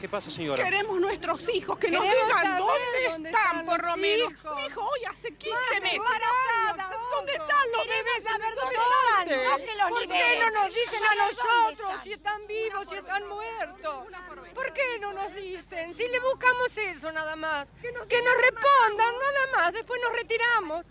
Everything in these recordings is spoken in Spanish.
¿Qué pasa, señora? Queremos nuestros hijos, que nos Queremos digan saber dónde están, por lo menos. hijos. Mi hijo hoy hace 15 meses. Embarazada, ¿Dónde están los bebés? saber dónde ¿Dónde? están, no que los ¿Por qué liberen. no nos dicen a Saber dónde nosotros están. si están vivos, si están muertos? ¿Por qué no nos dicen? Si le buscamos eso nada más. Que nos respondan nada más, después nos retiramos.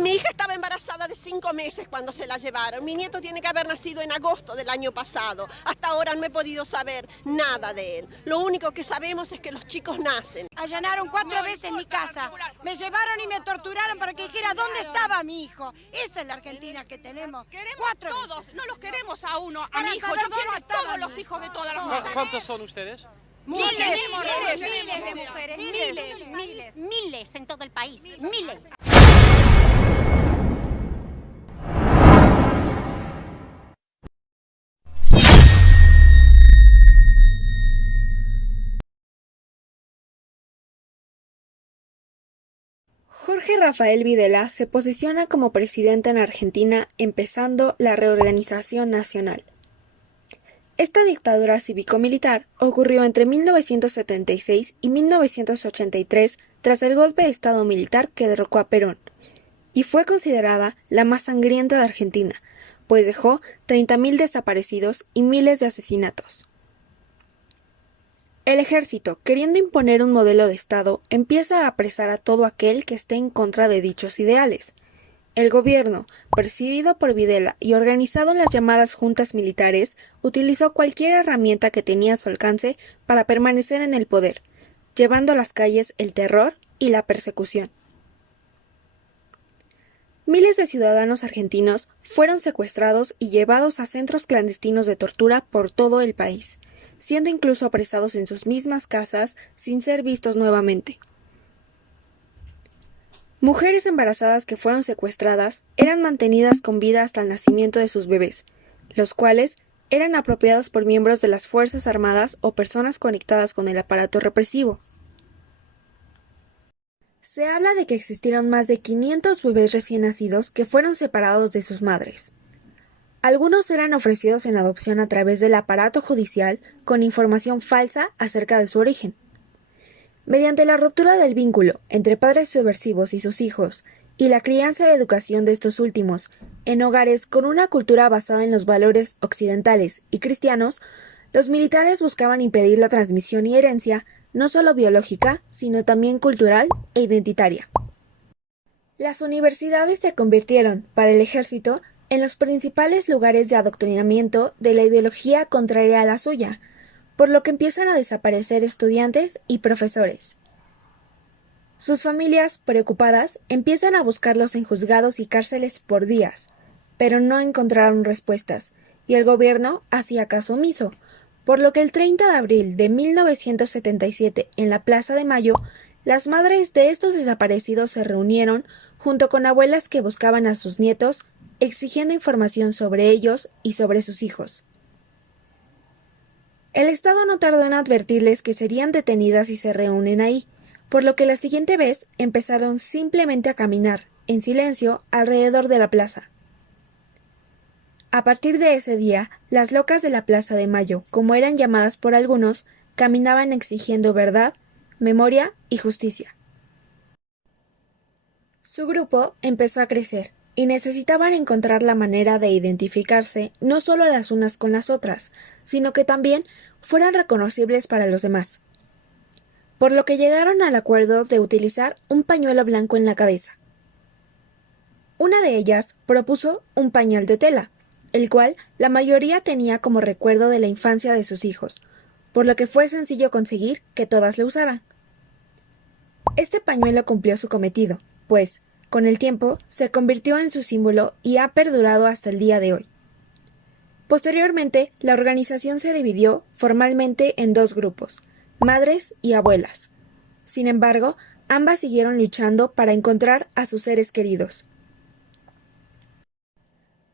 Mi hija estaba embarazada de 5 meses cuando se la llevaron. Mi nieto tiene que haber nacido en agosto del año pasado. Hasta ahora no he podido saber nada de él. Lo único que sabemos es que los chicos nacen. Allanaron 4 veces mi casa. Me llevaron y me torturaron para que dijera dónde estaba mi hijo. Esa es la Argentina que tenemos. Queremos 4 todos, veces. no los queremos a uno, a Para mi hijo. saber Yo quiero a dónde estaban todos los nuestros hijos de todas las ¿Cu- mujeres. ¿Cuántos son ustedes? Miles, Miles en todo el país, miles. Jorge Rafael Videla se posiciona como presidente en Argentina, empezando la reorganización nacional. Esta dictadura cívico-militar ocurrió entre 1976 y 1983 tras el golpe de Estado militar que derrocó a Perón, y fue considerada la más sangrienta de Argentina, pues dejó 30.000 desaparecidos y miles de asesinatos. El ejército, queriendo imponer un modelo de Estado, empieza a apresar a todo aquel que esté en contra de dichos ideales. El gobierno, presidido por Videla y organizado en las llamadas juntas militares, utilizó cualquier herramienta que tenía a su alcance para permanecer en el poder, llevando a las calles el terror y la persecución. Miles de ciudadanos argentinos fueron secuestrados y llevados a centros clandestinos de tortura por todo el país, siendo incluso apresados en sus mismas casas sin ser vistos nuevamente. Mujeres embarazadas que fueron secuestradas eran mantenidas con vida hasta el nacimiento de sus bebés, los cuales eran apropiados por miembros de las Fuerzas Armadas o personas conectadas con el aparato represivo. Se habla de que existieron más de 500 bebés recién nacidos que fueron separados de sus madres. Algunos eran ofrecidos en adopción a través del aparato judicial con información falsa acerca de su origen. Mediante la ruptura del vínculo entre padres subversivos y sus hijos, y la crianza y educación de estos últimos, en hogares con una cultura basada en los valores occidentales y cristianos, los militares buscaban impedir la transmisión y herencia no solo biológica, sino también cultural e identitaria. Las universidades se convirtieron, para el ejército, en los principales lugares de adoctrinamiento de la ideología contraria a la suya, por lo que empiezan a desaparecer estudiantes y profesores. Sus familias, preocupadas, empiezan a buscarlos en juzgados y cárceles por días, pero no encontraron respuestas, y el gobierno hacía caso omiso, por lo que el 30 de abril de 1977, en la Plaza de Mayo, las madres de estos desaparecidos se reunieron junto con abuelas que buscaban a sus nietos, exigiendo información sobre ellos y sobre sus hijos. El Estado no tardó en advertirles que serían detenidas si se reúnen ahí, por lo que la siguiente vez empezaron simplemente a caminar, en silencio, alrededor de la plaza. A partir de ese día, las locas de la Plaza de Mayo, como eran llamadas por algunos, caminaban exigiendo verdad, memoria y justicia. Su grupo empezó a crecer, y necesitaban encontrar la manera de identificarse no solo las unas con las otras, sino que también fueran reconocibles para los demás. Por lo que llegaron al acuerdo de utilizar un pañuelo blanco en la cabeza. Una de ellas propuso un pañal de tela, el cual la mayoría tenía como recuerdo de la infancia de sus hijos, por lo que fue sencillo conseguir que todas lo usaran. Este pañuelo cumplió su cometido, pues, con el tiempo, se convirtió en su símbolo y ha perdurado hasta el día de hoy. Posteriormente, la organización se dividió formalmente en 2 grupos, madres y abuelas. Sin embargo, ambas siguieron luchando para encontrar a sus seres queridos.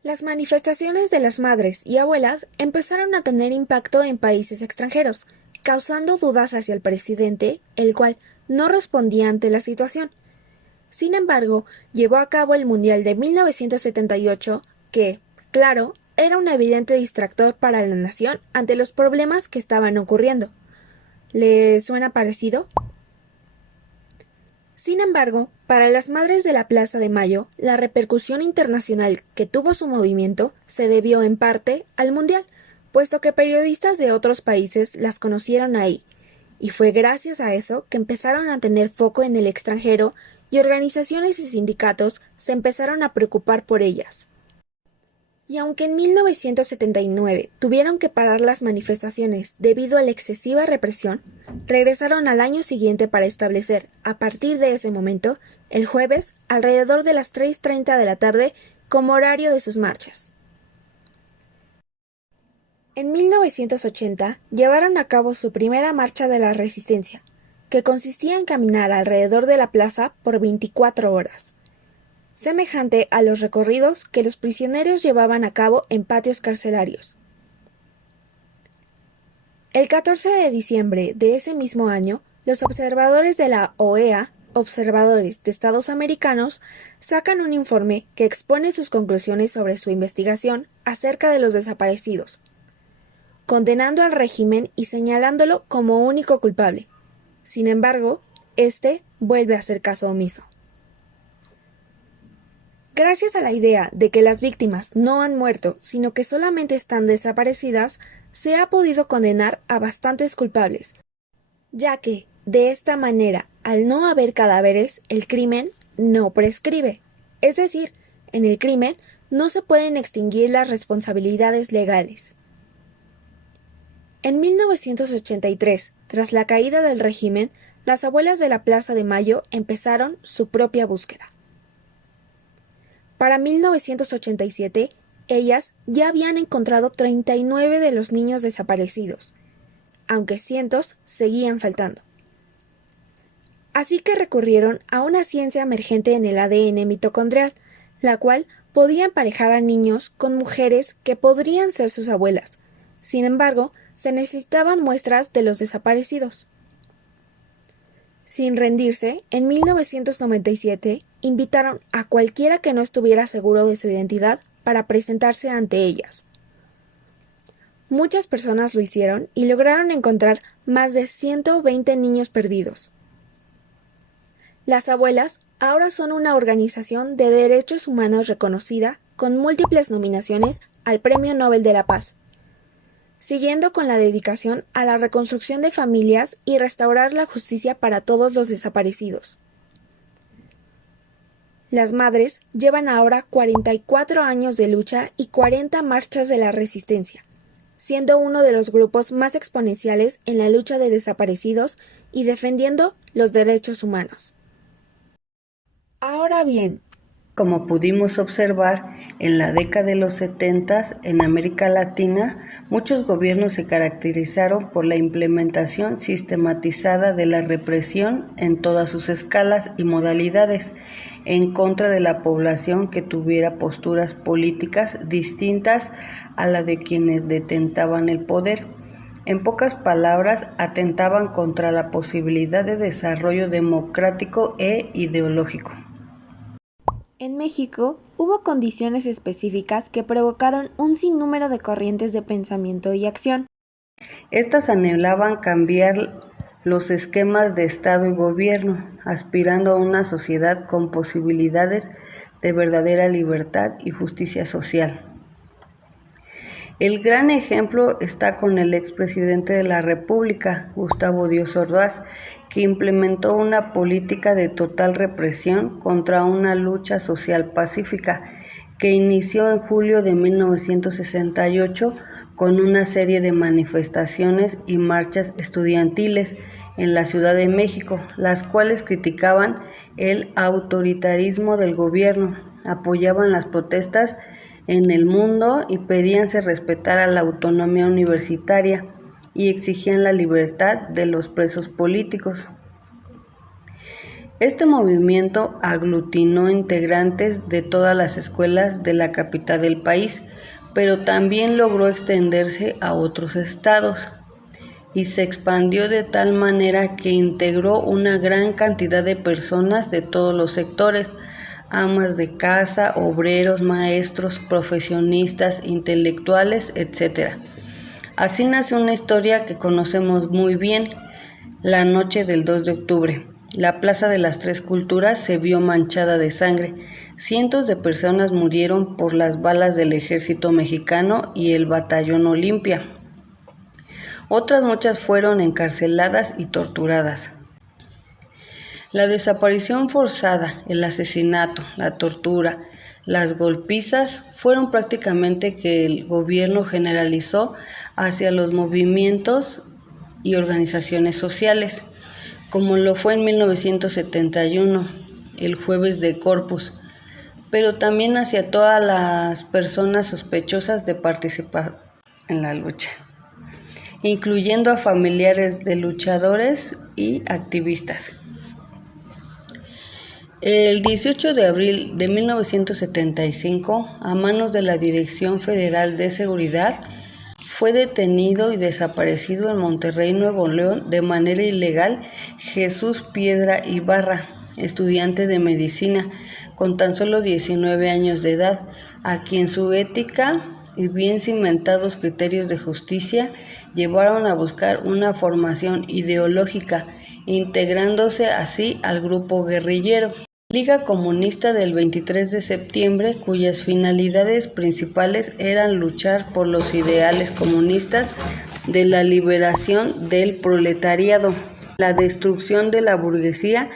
Las manifestaciones de las madres y abuelas empezaron a tener impacto en países extranjeros, causando dudas hacia el presidente, el cual no respondía ante la situación. Sin embargo, llevó a cabo el Mundial de 1978, que, claro, era un evidente distractor para la nación ante los problemas que estaban ocurriendo. ¿Les suena parecido? Sin embargo, para las madres de la Plaza de Mayo, la repercusión internacional que tuvo su movimiento se debió en parte al Mundial, puesto que periodistas de otros países las conocieron ahí, y fue gracias a eso que empezaron a tener foco en el extranjero y organizaciones y sindicatos se empezaron a preocupar por ellas. Y aunque en 1979 tuvieron que parar las manifestaciones debido a la excesiva represión, regresaron al año siguiente para establecer, a partir de ese momento, el jueves, alrededor de las 3:30 de la tarde, como horario de sus marchas. En 1980 llevaron a cabo su primera marcha de la resistencia, que consistía en caminar alrededor de la plaza por 24 horas. Semejante a los recorridos que los prisioneros llevaban a cabo en patios carcelarios. El 14 de diciembre de ese mismo año, los observadores de la OEA, Observadores de Estados Americanos, sacan un informe que expone sus conclusiones sobre su investigación acerca de los desaparecidos, condenando al régimen y señalándolo como único culpable. Sin embargo, este vuelve a hacer caso omiso. Gracias a la idea de que las víctimas no han muerto, sino que solamente están desaparecidas, se ha podido condenar a bastantes culpables, ya que, de esta manera, al no haber cadáveres, el crimen no prescribe. Es decir, en el crimen no se pueden extinguir las responsabilidades legales. En 1983, tras la caída del régimen, las abuelas de la Plaza de Mayo empezaron su propia búsqueda. Para 1987, ellas ya habían encontrado 39 de los niños desaparecidos, aunque cientos seguían faltando. Así que recurrieron a una ciencia emergente en el ADN mitocondrial, la cual podía emparejar a niños con mujeres que podrían ser sus abuelas. Sin embargo, se necesitaban muestras de los desaparecidos. Sin rendirse, en 1997 invitaron a cualquiera que no estuviera seguro de su identidad para presentarse ante ellas. Muchas personas lo hicieron y lograron encontrar más de 120 niños perdidos. Las abuelas ahora son una organización de derechos humanos reconocida con múltiples nominaciones al Premio Nobel de la Paz, siguiendo con la dedicación a la reconstrucción de familias y restaurar la justicia para todos los desaparecidos. Las madres llevan ahora 44 años de lucha y 40 marchas de la resistencia, siendo uno de los grupos más exponenciales en la lucha de desaparecidos y defendiendo los derechos humanos. Ahora bien, como pudimos observar, en la década de los 70 en América Latina, muchos gobiernos se caracterizaron por la implementación sistematizada de la represión en todas sus escalas y modalidades, en contra de la población que tuviera posturas políticas distintas a la de quienes detentaban el poder. En pocas palabras, atentaban contra la posibilidad de desarrollo democrático e ideológico. En México, hubo condiciones específicas que provocaron un sinnúmero de corrientes de pensamiento y acción. Estas anhelaban cambiar los esquemas de Estado y gobierno, aspirando a una sociedad con posibilidades de verdadera libertad y justicia social. El gran ejemplo está con el expresidente de la República, Gustavo Díaz Ordaz, que implementó una política de total represión contra una lucha social pacífica que inició en julio de 1968 con una serie de manifestaciones y marchas estudiantiles en la Ciudad de México, las cuales criticaban el autoritarismo del gobierno, apoyaban las protestas en el mundo y pedían se respetara la autonomía universitaria y exigían la libertad de los presos políticos. Este movimiento aglutinó integrantes de todas las escuelas de la capital del país, pero también logró extenderse a otros estados y se expandió de tal manera que integró una gran cantidad de personas de todos los sectores, amas de casa, obreros, maestros, profesionistas, intelectuales, etc. Así nace una historia que conocemos muy bien, la noche del 2 de octubre. La Plaza de las Tres Culturas se vio manchada de sangre. Cientos de personas murieron por las balas del ejército mexicano y el batallón Olimpia. Otras muchas fueron encarceladas y torturadas. La desaparición forzada, el asesinato, la tortura, las golpizas fueron prácticamente que el gobierno generalizó hacia los movimientos y organizaciones sociales, como lo fue en 1971, el Jueves de Corpus, pero también hacia todas las personas sospechosas de participar en la lucha, incluyendo a familiares de luchadores y activistas. El 18 de abril de 1975, a manos de la Dirección Federal de Seguridad, fue detenido y desaparecido en Monterrey, Nuevo León, de manera ilegal Jesús Piedra Ibarra, estudiante de medicina, con tan solo 19 años de edad, a quien su ética y bien cimentados criterios de justicia llevaron a buscar una formación ideológica, integrándose así al grupo guerrillero Liga Comunista del 23 de septiembre, cuyas finalidades principales eran luchar por los ideales comunistas de la liberación del proletariado, la destrucción de la burguesía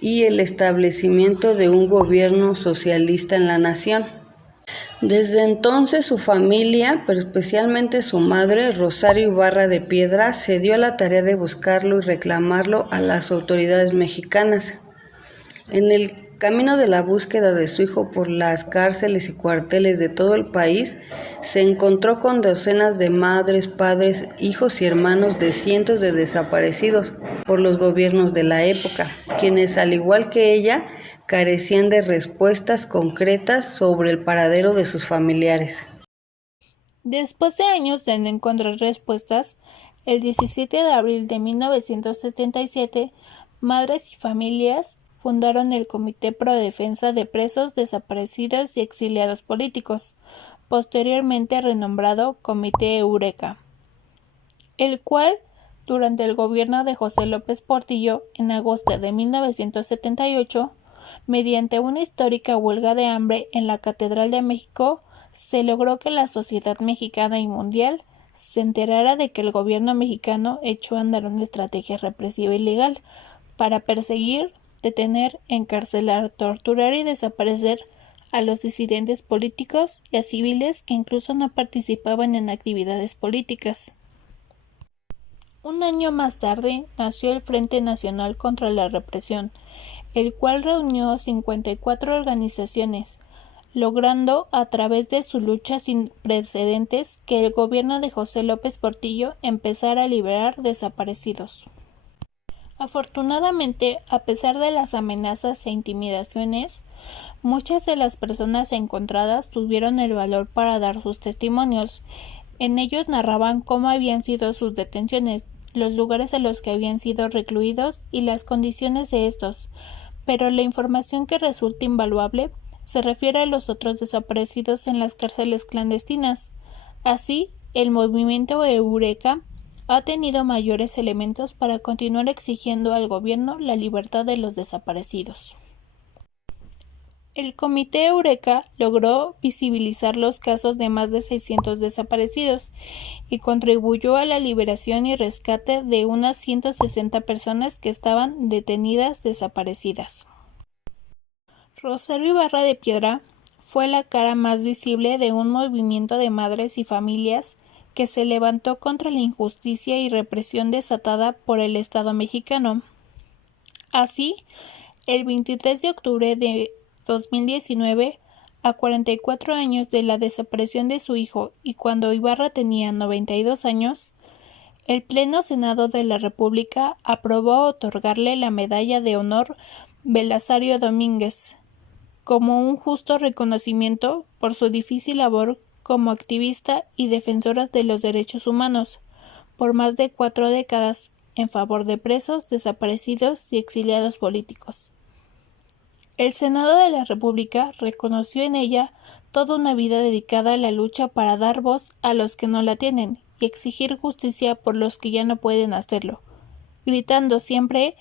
y el establecimiento de un gobierno socialista en la nación. Desde entonces su familia, pero especialmente su madre, Rosario Ibarra de Piedra, se dio a la tarea de buscarlo y reclamarlo a las autoridades mexicanas. En el camino de la búsqueda de su hijo por las cárceles y cuarteles de todo el país, se encontró con docenas de madres, padres, hijos y hermanos de cientos de desaparecidos por los gobiernos de la época, quienes, al igual que ella, carecían de respuestas concretas sobre el paradero de sus familiares. Después de años de no encontrar respuestas, el 17 de abril de 1977, madres y familias fundaron el Comité Pro Defensa de Presos, Desaparecidos y Exiliados Políticos, posteriormente renombrado Comité Eureka, el cual, durante el gobierno de José López Portillo, en agosto de 1978, mediante una histórica huelga de hambre en la Catedral de México, se logró que la sociedad mexicana y mundial se enterara de que el gobierno mexicano echó a andar una estrategia represiva y legal para perseguir, detener, encarcelar, torturar y desaparecer a los disidentes políticos y a civiles que incluso no participaban en actividades políticas. Un año más tarde nació el Frente Nacional contra la Represión, el cual reunió 54 organizaciones, logrando a través de su lucha sin precedentes que el gobierno de José López Portillo empezara a liberar desaparecidos. Afortunadamente, a pesar de las amenazas e intimidaciones, muchas de las personas encontradas tuvieron el valor para dar sus testimonios. En ellos narraban cómo habían sido sus detenciones, los lugares a los que habían sido recluidos y las condiciones de estos, pero la información que resulta invaluable se refiere a los otros desaparecidos en las cárceles clandestinas. Así, el movimiento Eureka ha tenido mayores elementos para continuar exigiendo al gobierno la libertad de los desaparecidos. El Comité Eureka logró visibilizar los casos de más de 600 desaparecidos y contribuyó a la liberación y rescate de unas 160 personas que estaban detenidas desaparecidas. Rosario Ibarra de Piedra fue la cara más visible de un movimiento de madres y familias que se levantó contra la injusticia y represión desatada por el Estado mexicano. Así, el 23 de octubre de 2019, a 44 años de la desaparición de su hijo y cuando Ibarra tenía 92 años, el Pleno Senado de la República aprobó otorgarle la Medalla de Honor Belisario Domínguez, como un justo reconocimiento por su difícil labor como activista y defensora de los derechos humanos, por más de 4 décadas en favor de presos, desaparecidos y exiliados políticos. El Senado de la República reconoció en ella toda una vida dedicada a la lucha para dar voz a los que no la tienen y exigir justicia por los que ya no pueden hacerlo, gritando siempre